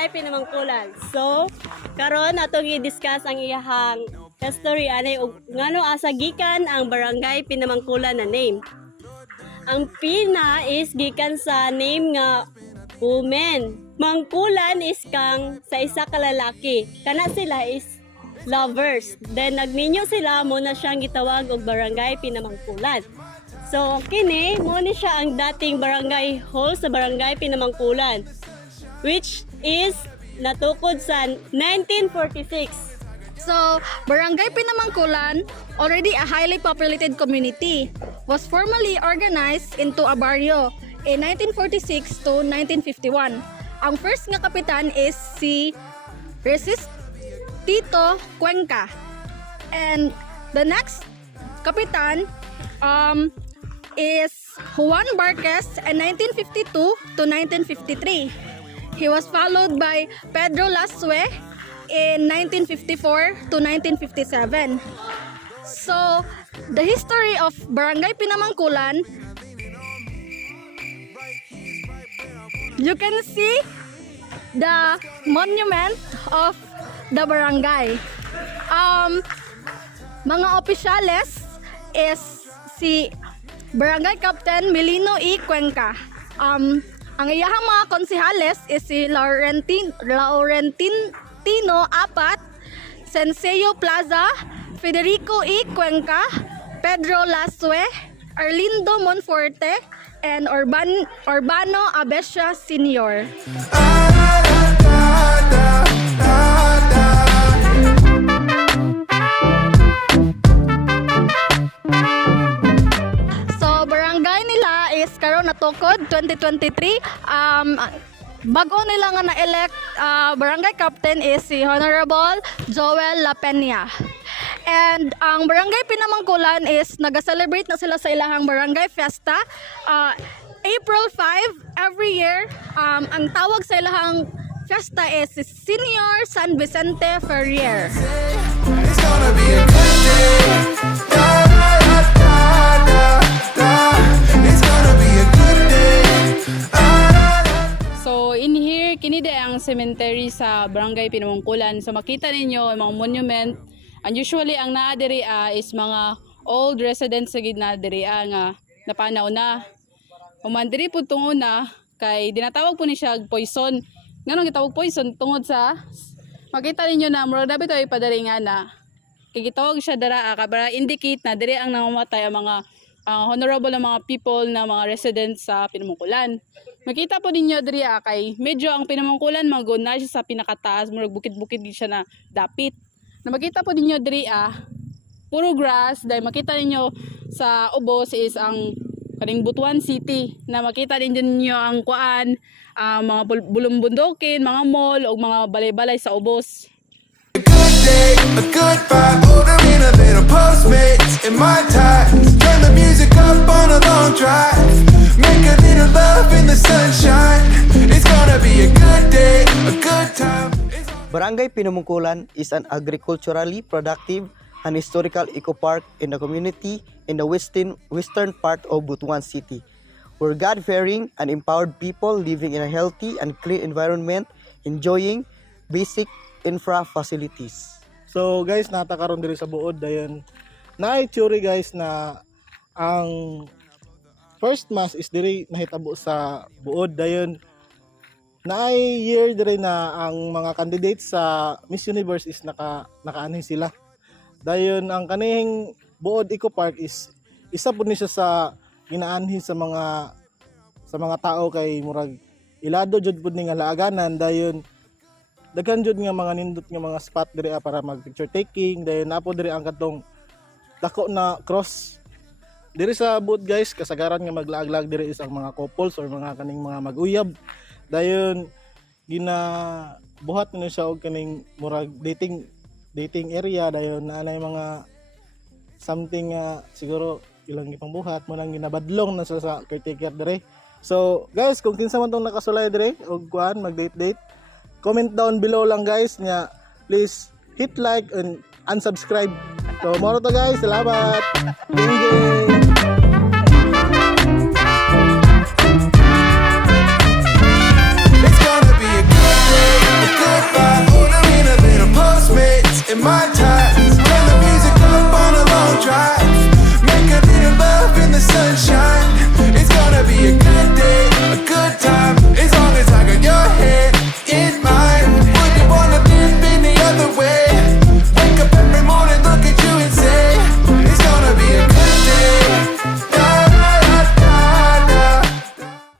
Barangay Pinamangkulan. So, karon atong i-discuss ang iyahang history anay ug ngano asa gikan ang Barangay Pinamangkulan na name. Ang Pina is gikan sa name nga woman. Mangkulan is kang sa isa ka lalaki. Kana sila is lovers. Then nagninyo sila mo na siyang gitawag og Barangay Pinamangkulan. So kini mo ni siya ang dating barangay hall sa Barangay Pinamangkulan, which is natukod sa 1946. So, Barangay Pinamangkulan, already a highly populated community, was formally organized into a barrio in 1946 to 1951. Ang first nga kapitan is si Resist Tito Cuenca. And the next kapitan is Juan Barquez in 1952 to 1953. He was followed by Pedro Lasue in 1954 to 1957. So, the history of Barangay Pinamangkulan, you can see the monument of the barangay. Mga opisyales is si Barangay Captain Melino E. Cuenca. Ang iyahang mga konsehales is si Laurentino Apat, Senseo Plaza, Federico E. Cuenca, Pedro Lasue, Arlindo Monforte, and Urbano Abesia Sr. Karon natukod 2023, bago nila nga na-elect barangay captain is si Honorable Joel La Peña. And ang Barangay Pinamangkulan is nag-celebrate na sila sa ilahang barangay fiesta April 5 every year. Ang tawag sa ilahang fiesta is Senior San Vicente Ferrier. It's gonna be a good day. So in here, kini day ang cemetery sa Barangay Pinamangkulan. So makita ninyo mga monument. And usually ang naa diri is mga old residents sa gid na diri nga napanaw na. Human diri pud tungod na kay dinatawag po ni siya poison. Nganong gitawag poison tungod sa makita ninyo na murag dapat ay padari nga na. Kay gitawag siya dara para indicate na diri ang namamatay ang mga honorable na mga people na mga residents sa Pinamangkulan. Makita po ninyo diri kay medyo ang Pinamangkulan maguna siya sa pinakataas, murag bukid-bukid siya na dapit. Na makita po ninyo diri puro grass, dahil makita ninyo sa ubos is ang kaning Butuan City, na makita ninyo ang kuan, mga bulumbundokin, mga mall o mga balay-balay sa ubos. A good day, a good vibe, ordering a little Postmates in my times. Turn the music up on a long drive. Make a little love in the sunshine. It's gonna be a good day, a good time. Barangay Pinamangkulan is an agriculturally productive and historical eco-park in the community in the western part of Butuan City, where God-fearing and empowered people living in a healthy and clean environment, enjoying basic infra facilities. So guys, natakaroon diri sa buod dayon. Na-itsuri guys na ang first mass is diri nahitabo sa buod dayon. Naay year dire na ang mga candidates sa Miss Universe is nakaanhi sila. Dayon ang kanihing buod Eco Park is isa pud ni siya sa ginaanhi sa mga tao kay murag ilado jud pud ni nga laaganan. Dayon daghan jud nga mga nindot nga mga spot dire para mag picture taking. Dayon napo dire ang katong dako na cross. Dire sa buod guys, kasagaran nga maglaag-lag dire is ang mga couples or mga kaning mga mag-uyab. Dayon ginabuhat na siya og kaning murag dating area. Dayon naanay mga something siguro ilang ipangbuhat mo nang ginabadlong na sila sa caretaker dire. So guys, kung kinsa man tong nakasulay dire og kuan mag-date, comment down below lang guys nya please hit like and unsubscribe. So moro to guys, salamat. It's gonna be a good day. in my